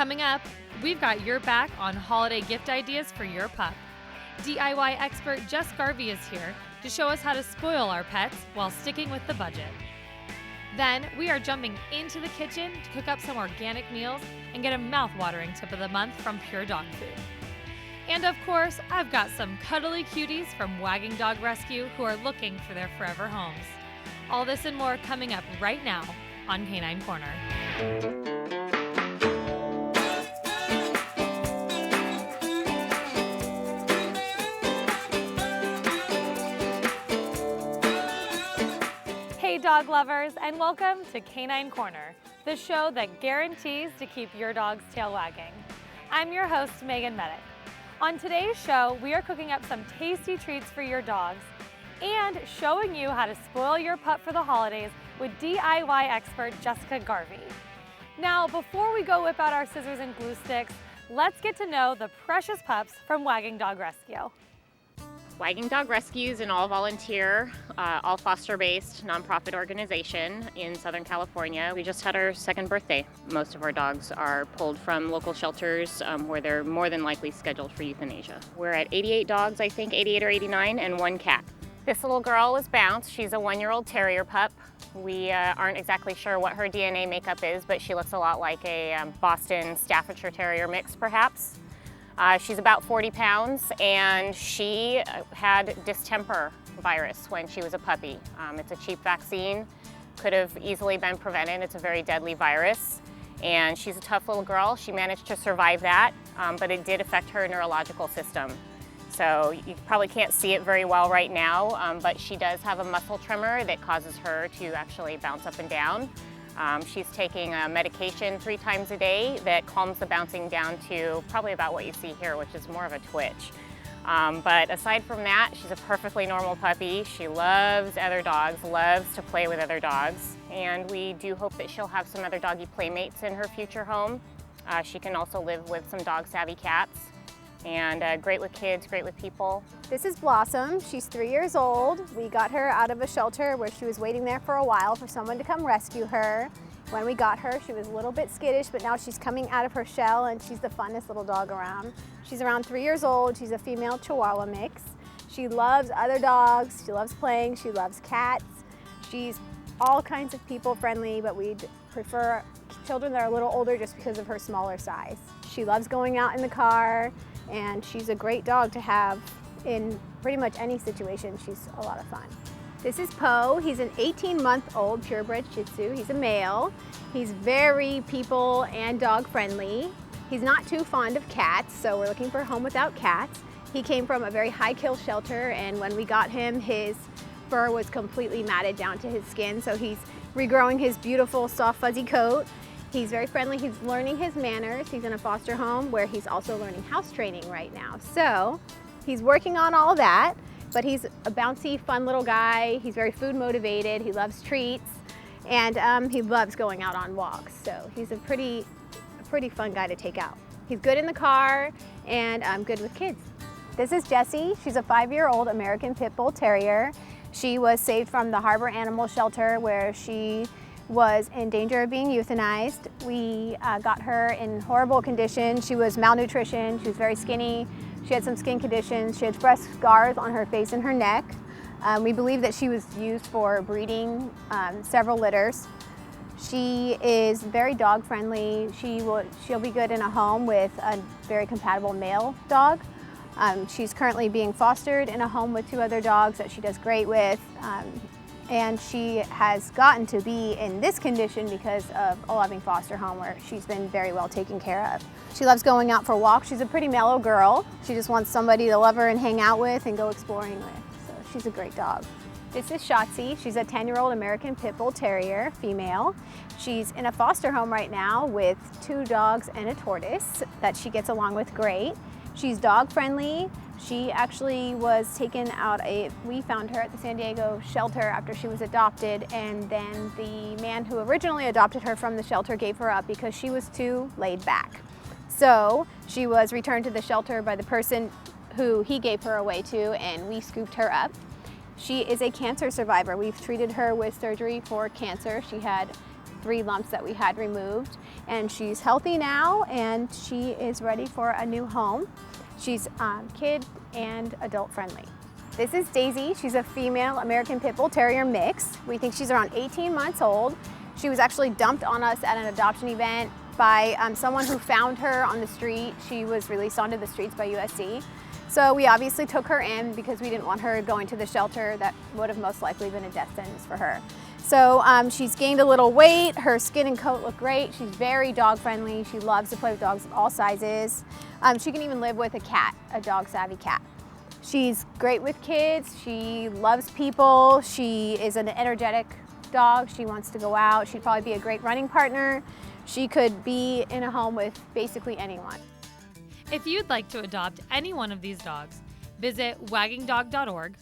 Coming up, we've got your back on holiday gift ideas for your pup. DIY expert Jess Garvey is here to show us how to spoil our pets while sticking with the budget. Then, we are jumping into the kitchen to cook up some organic meals and get a mouth-watering tip of the month from Pure Dog Food. And of course, I've got some cuddly cuties from Wagging Dog Rescue who are looking for their forever homes. All this and more coming up right now on Canine Corner. Hey dog lovers, and welcome to Canine Corner, the show that guarantees to keep your dog's tail wagging. I'm your host, MegaKnappster. On today's show, we are cooking up some tasty treats for your dogs and showing you how to spoil your pup for the holidays with DIY expert Jessica Garvey. Now, before we go whip out our scissors and glue sticks, let's get to know the precious pups from Wagging Dog Rescue. Wagging Dog Rescue is an all-volunteer, all-foster-based nonprofit organization in Southern California. We just had our second birthday. Most of our dogs are pulled from local shelters where they're more than likely scheduled for euthanasia. We're at 88 dogs, I think, 88 or 89, and 1 cat. This little girl is Bounce. She's a 1-year-old terrier pup. We aren't exactly sure what her DNA makeup is, but she looks a lot like a Boston Staffordshire Terrier mix, perhaps. She's about 40 pounds, and she had distemper virus when she was a puppy. It's a cheap vaccine, could have easily been prevented. It's a very deadly virus, and she's a tough little girl. She managed to survive that, but it did affect her neurological system. So you probably can't see it very well right now, but she does have a muscle tremor that causes her to actually bounce up and down. She's taking a medication 3 times a day that calms the bouncing down to probably about what you see here, which is more of a twitch. But aside from that, she's a perfectly normal puppy. She loves other dogs, loves to play with other dogs, and we do hope that she'll have some other doggy playmates in her future home. She can also live with some dog-savvy cats, and great with kids, great with people. This is Blossom. She's 3 years old. We got her out of a shelter where she was waiting there for a while for someone to come rescue her. When we got her, she was a little bit skittish, but now she's coming out of her shell and she's the funnest little dog around. She's around 3 years old. She's a female Chihuahua mix. She loves other dogs. She loves playing. She loves cats. She's all kinds of people friendly, but we'd prefer children that are a little older just because of her smaller size. She loves going out in the car, and she's a great dog to have in pretty much any situation. She's a lot of fun. This is Poe. He's an 18-month-old purebred Shih Tzu. He's a male. He's very people and dog friendly. He's not too fond of cats, so we're looking for a home without cats. He came from a very high kill shelter, and when we got him, his fur was completely matted down to his skin, so he's regrowing his beautiful soft fuzzy coat. He's very friendly. He's learning his manners. He's in a foster home where he's also learning house training right now. So he's working on all that, but he's a bouncy, fun little guy. He's very food motivated. He loves treats, and he loves going out on walks. So he's a pretty fun guy to take out. He's good in the car and good with kids. This is Jessie. She's a 5-year-old American Pit Bull Terrier. She was saved from the Harbor Animal Shelter where she was in danger of being euthanized. We got her in horrible condition. She was malnutrition, she was very skinny, she had some skin conditions, she had fresh scars on her face and her neck. We believe that she was used for breeding several litters. She is very dog friendly. She'll be good in a home with a very compatible male dog. She's currently being fostered in a home with 2 other dogs that she does great with. And she has gotten to be in this condition because of a loving foster home where she's been very well taken care of. She loves going out for walks. She's a pretty mellow girl. She just wants somebody to love her and hang out with and go exploring with. So she's a great dog. This is Shotzi. She's a 10-year-old American Pit Bull Terrier, female. She's in a foster home right now with 2 dogs and a tortoise that she gets along with great. She's dog friendly. She actually was taken out, we found her at the San Diego shelter after she was adopted, and then the man who originally adopted her from the shelter gave her up because she was too laid back. So she was returned to the shelter by the person who he gave her away to, and we scooped her up. She is a cancer survivor. We've treated her with surgery for cancer. She had 3 lumps that we had removed, and she's healthy now, and she is ready for a new home. She's kid and adult friendly. This is Daisy. She's a female American Pit Bull Terrier mix. We think she's around 18 months old. She was actually dumped on us at an adoption event by someone who found her on the street. She was released onto the streets by USC. So we obviously took her in because we didn't want her going to the shelter. That would have most likely been a death sentence for her. So she's gained a little weight. Her skin and coat look great. She's very dog friendly. She loves to play with dogs of all sizes. She can even live with a cat, a dog savvy cat. She's great with kids. She loves people. She is an energetic dog. She wants to go out. She'd probably be a great running partner. She could be in a home with basically anyone. If you'd like to adopt any one of these dogs, visit waggingdog.org,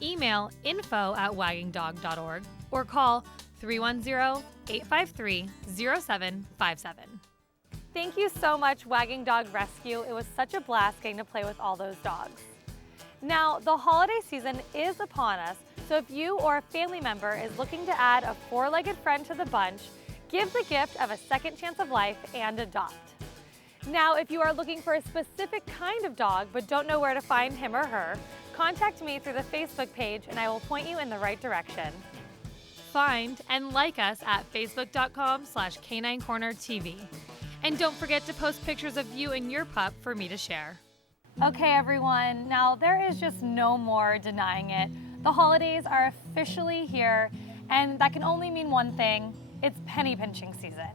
email info@waggingdog.org, or call 310-853-0757. Thank you so much, Wagging Dog Rescue. It was such a blast getting to play with all those dogs. Now, the holiday season is upon us, so if you or a family member is looking to add a four-legged friend to the bunch, give the gift of a second chance of life and adopt. Now, if you are looking for a specific kind of dog but don't know where to find him or her, contact me through the Facebook page and I will point you in the right direction. Find and like us at facebook.com/caninecornertv. And don't forget to post pictures of you and your pup for me to share. Okay, everyone, now there is just no more denying it. The holidays are officially here, and that can only mean one thing: it's penny pinching season.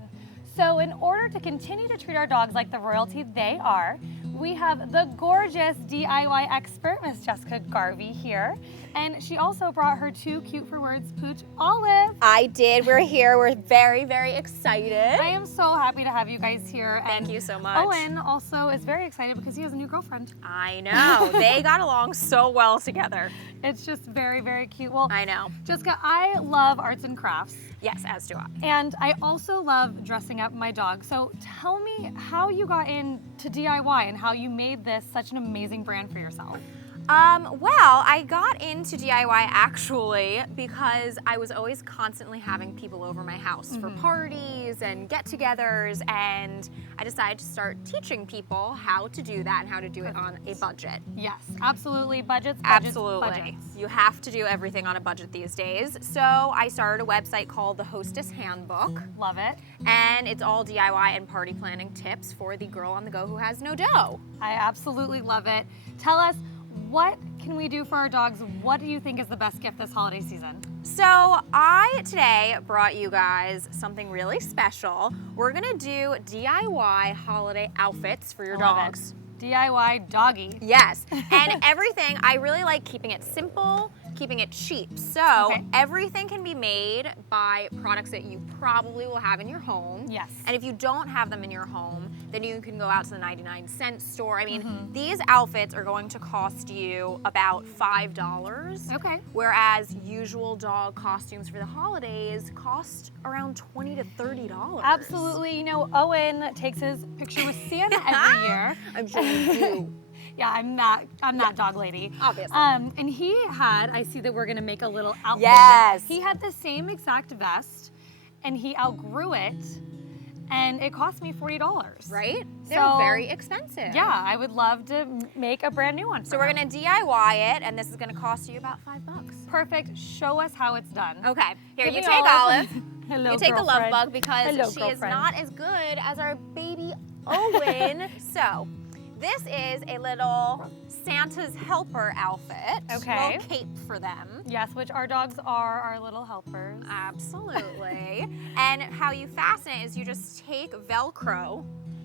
So in order to continue to treat our dogs like the royalty they are, we have the gorgeous DIY expert, Miss Jessica Garvey, here. And she also brought her two cute for words pooch, Olive. I did. We're here. We're very, very excited. I am so happy to have you guys here. Thank you so much. Owen also is very excited because he has a new girlfriend. I know. They got along so well together. It's just very, very cute. Well, I know. Jessica, I love arts and crafts. Yes, as do I. And I also love dressing up my dog. So tell me how you got into DIY and how you made this such an amazing brand for yourself. Well, I got into DIY actually because I was always constantly having people over my house for parties and get-togethers, and I decided to start teaching people how to do that and how to do it on a budget. Yes, absolutely. Budgets, Absolutely. budgets. You have to do everything on a budget these days. So I started a website called the Hostess Handbook, Love it. and it's all DIY and party planning tips for the girl on the go who has no dough. I absolutely love it. Tell us, what can we do for our dogs? What do you think is the best gift this holiday season? So I today brought you guys something really special. We're gonna do DIY holiday outfits for your Love dogs. it. DIY doggy. Yes, and everything, I really like keeping it simple, keeping it cheap. So Okay. everything can be made by products that you probably will have in your home. Yes. And if you don't have them in your home, then you can go out to the 99-cent store. I mean, these outfits are going to cost you about $5. Okay. Whereas usual dog costumes for the holidays cost around $20 to $30. Absolutely. You know, Owen takes his picture with Santa every year. I'm sure you do. Yeah, I'm that dog lady. Obviously. And he had, I see that we're gonna make a little outfit. Yes. He had the same exact vest, and he outgrew it, and it cost me $40. Right? They're So- very expensive. Yeah, I would love to make a brand new one for So we're him. gonna DIY it, and this is gonna cost you about $5. Perfect. Show us how it's done. Okay, here, Give you me take Olive. Hello, You take the love girlfriend. bug because Hello, she is girlfriend. not as good as our baby Owen. So, this is a little Santa's helper outfit. Okay. Little cape for them. Yes, which our dogs are our little helpers. Absolutely. And how you fasten it is you just take Velcro.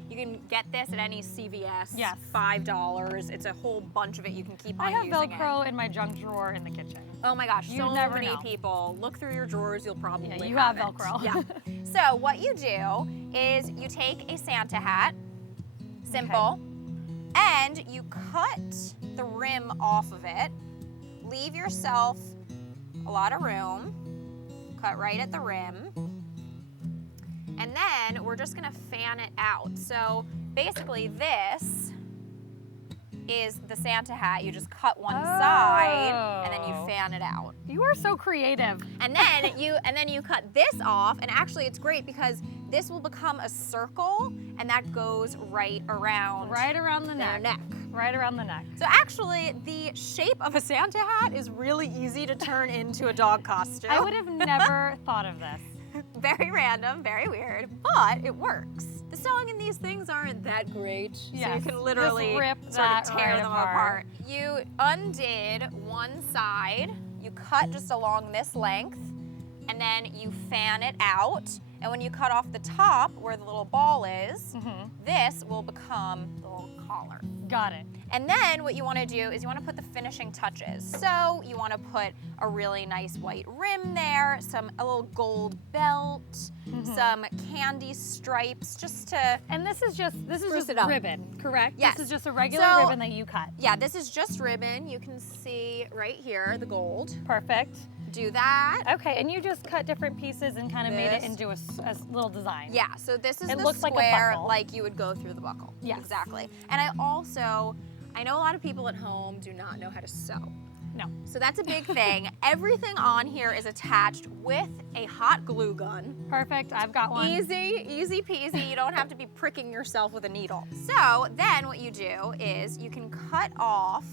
You can get this at any CVS. Yes. $5. It's a whole bunch of it. You can keep on I have using Velcro in my junk drawer in the kitchen. Oh my gosh, You so never many know. people. Look through your drawers, you'll probably Yeah, you have it. Velcro. Yeah. So what you do is you take a Santa hat, simple, and you cut the rim off of it. Leave yourself a lot of room. Cut right at the rim. And then we're just gonna fan it out. So basically this is the Santa hat. You just cut one side and then you fan it out. You are so creative. And then you cut this off, and actually it's great because this will become a circle, and that goes right around the their neck. Right around the neck. So actually, the shape of a Santa hat is really easy to turn into a dog costume. I would have never thought of this. Very random, very weird, but it works. The sewing in these things aren't that great, so you Yes, can literally just rip sort of that tear right them apart. apart. You undid one side, you cut just along this length, and then you fan it out. And when you cut off the top where the little ball is, this will become the little collar. Got it. And then what you want to do is you want to put the finishing touches. So you want to put a really nice white rim there, a little gold belt, some candy stripes, just to And this is just it up. ribbon, correct? Yes. This is just a regular So- ribbon that you cut. Yeah, this is just ribbon. You can see right here the gold. Perfect. Do that. Okay, and you just cut different pieces and kind of made it This. into a little design. Yeah, so this is It the looks like a square buckle. like you would go through the buckle. Yes. Exactly. And I know a lot of people at home do not know how to sew. No. So that's a big thing. Everything on here is attached with a hot glue gun. Perfect. I've got one. Easy peasy. You don't have to be pricking yourself with a needle. So then what you do is you can cut off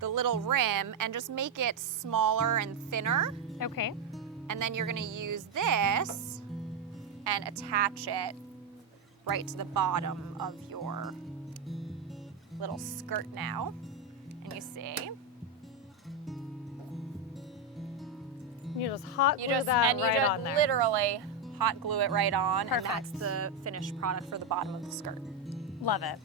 the little rim and just make it smaller and thinner. Okay. And then you're gonna use this and attach it right to the bottom of your little skirt now. And you see, You just hot glue you that right just on there. literally hot glue it right on, Perfect. and that's the finished product for the bottom of the skirt. Love it.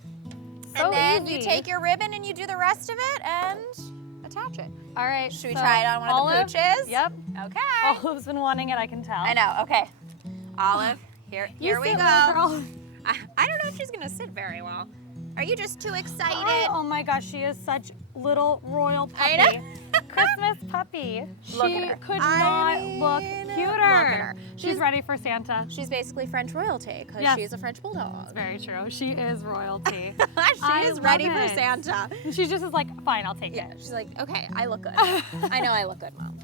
And then you easy. take your ribbon and you do the rest of it and attach it. All right. Should we so try it on one of the Olive, pooches? Yep. Okay. Olive's been wanting it, I can tell. I know. Okay. Olive, here You we sit go. with her, Olive. I don't know if she's gonna sit very well. Are you just too excited? Oh my gosh, she is such little royal puppy. I know. Christmas puppy. Look at She her. could I not mean, look cuter. look at her. She's ready for Santa. She's basically French royalty because Yes. she's a French bulldog. Very true. She is royalty. She I is love ready for it. Santa. And she just is like, fine, I'll take Yeah, it. she's like, okay, I look good. I know I look good, Mom.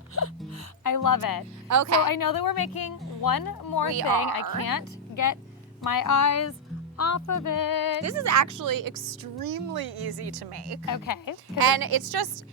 I love it. Okay. So I know that we're making one more We thing. I are. can't get my eyes off of it. This is actually extremely easy to make. Okay. And it's just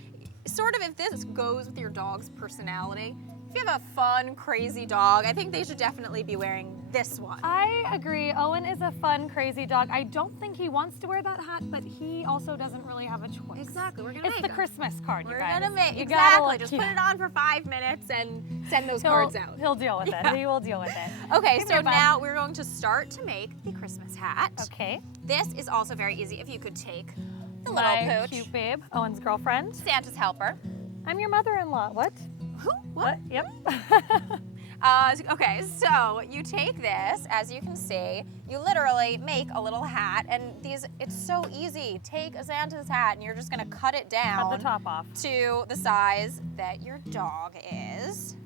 sort of if this goes with your dog's personality. If you have a fun, crazy dog, I think they should definitely be wearing this one. I agree. Owen is a fun, crazy dog. I don't think he wants to wear that hat, but he also doesn't really have a choice. Exactly, we're gonna It's make the him. Christmas card, you We're guys. gonna make You gotta exactly. look Just cute. put it on for 5 minutes and send those cards out. He'll deal with it. He will deal with it. Okay, Give me so your bun. now we're going to start to make the Christmas hat. Okay. This is also very easy. If you could take the little My pooch, cute babe, Owen's girlfriend. Santa's helper. I'm your mother-in-law. What? Who? What? Yep. Okay, so you take this, as you can see, you literally make a little hat, and it's so easy. Take a Santa's hat, and you're just gonna cut it down Cut the top off. to the size that your dog is.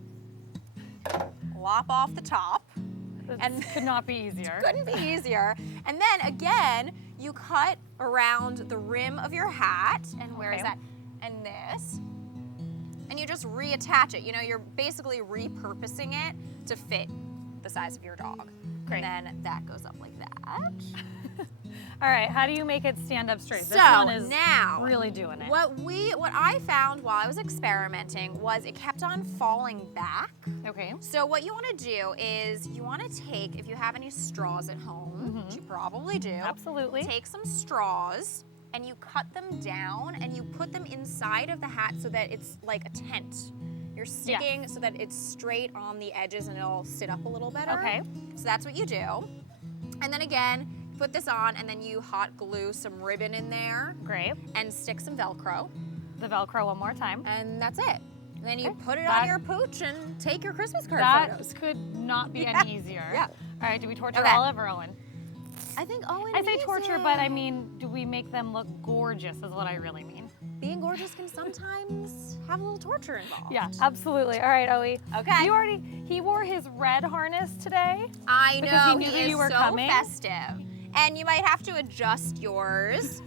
Lop off the top. And could not be easier. Couldn't be easier. And then again, you cut around the rim of your hat, and where is Okay. that? And this. And you just reattach it. You know, you're basically repurposing it to fit the size of your dog. Great. And then that goes up like that. All right, how do you make it stand up straight? This So one is now, really doing it. what I found while I was experimenting was it kept on falling back. Okay. So what you want to do is you want to take, if you have any straws at home, which you probably do, Absolutely. take some straws and you cut them down and you put them inside of the hat so that it's like a tent. You're sticking so that it's straight on the edges and it'll sit up a little better. Okay. So that's what you do. And then again, put this on and then you hot glue some ribbon in there Great. and stick some Velcro. The Velcro one more time. And that's it. And then you Okay. put it That- on your pooch and take your Christmas card That photos. could not be any easier. Yeah. All right, do we torture Okay. Olive or Owen? I think Owen I say needs torture, it. but I mean, do we make them look gorgeous is what I really mean. Being gorgeous can sometimes have a little torture involved. Yeah, absolutely. All right, Owie. Okay. He wore his red harness today. I Because he know, knew that is you were so coming. festive. And you might have to adjust yours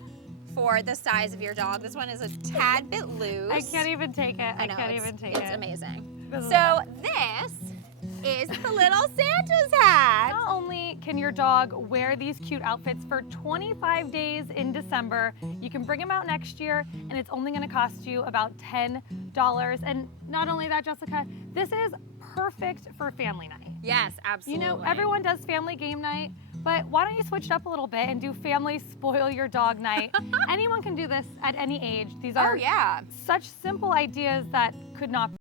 for the size of your dog. This one is a tad bit loose. I can't even take it. I know, can't even take it. It's amazing. This is So this is the little Santa's hat. Not only can your dog wear these cute outfits for 25 days in December, you can bring them out next year and it's only gonna cost you about $10. And not only that, Jessica, this is perfect for family night. Yes, absolutely. You know, everyone does family game night, but why don't you switch it up a little bit and do family spoil your dog night? Anyone can do this at any age. These are yeah. such simple ideas that could not